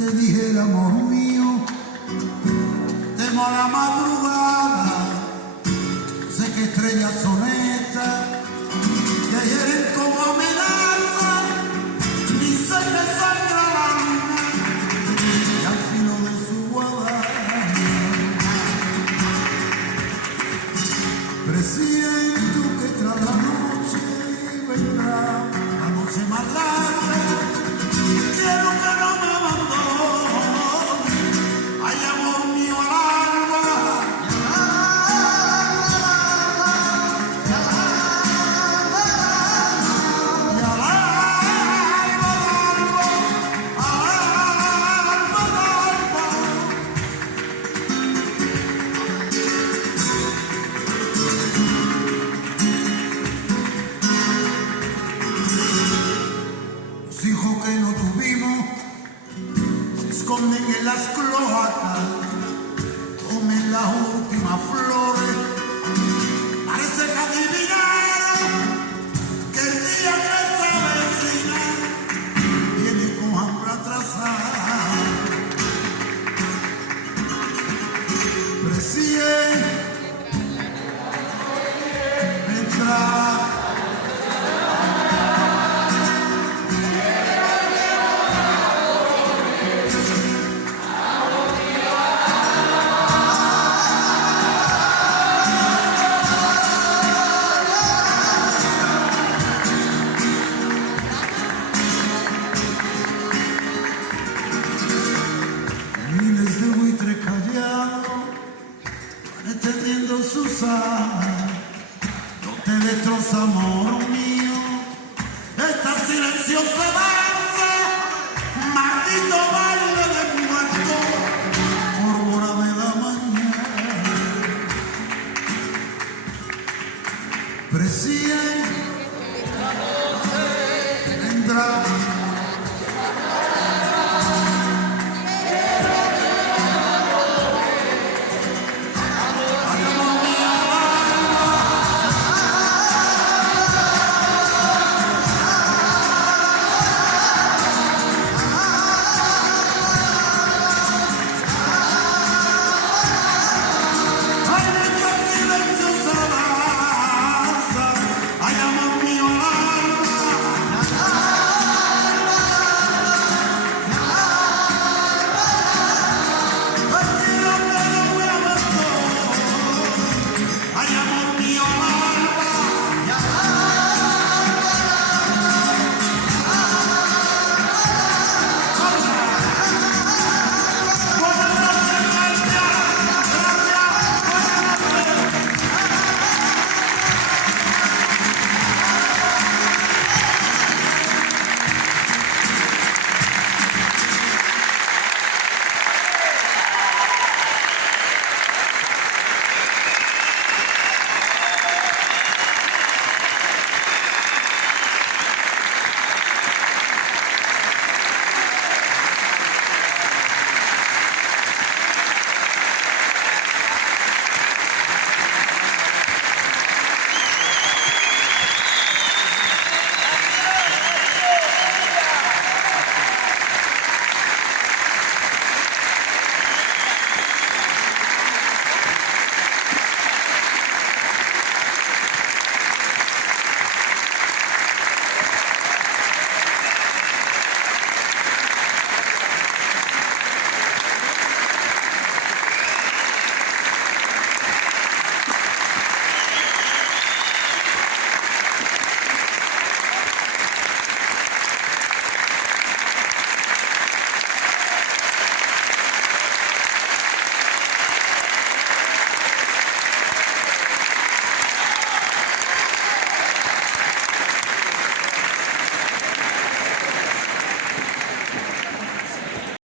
te dijera, amor mío, temo a la madrugada, sé que estrellas son estas que hieren como amenaza, ni se me sangra la luna y al filo de su guadaña presiento que tras la noche vendrá la noche más larga. Quiero que no me abandone, ay amor mío al alba, y al alba, los hijos que no tuvimos se esconden en las cloacas, comen las últimas flores, parece que adivinaron que el día que se avecina viene con hambre atrasada. Presiente mientras miles de buitres callados van extendiendo sus alas. No te destroza, amor mío, esta silenciosa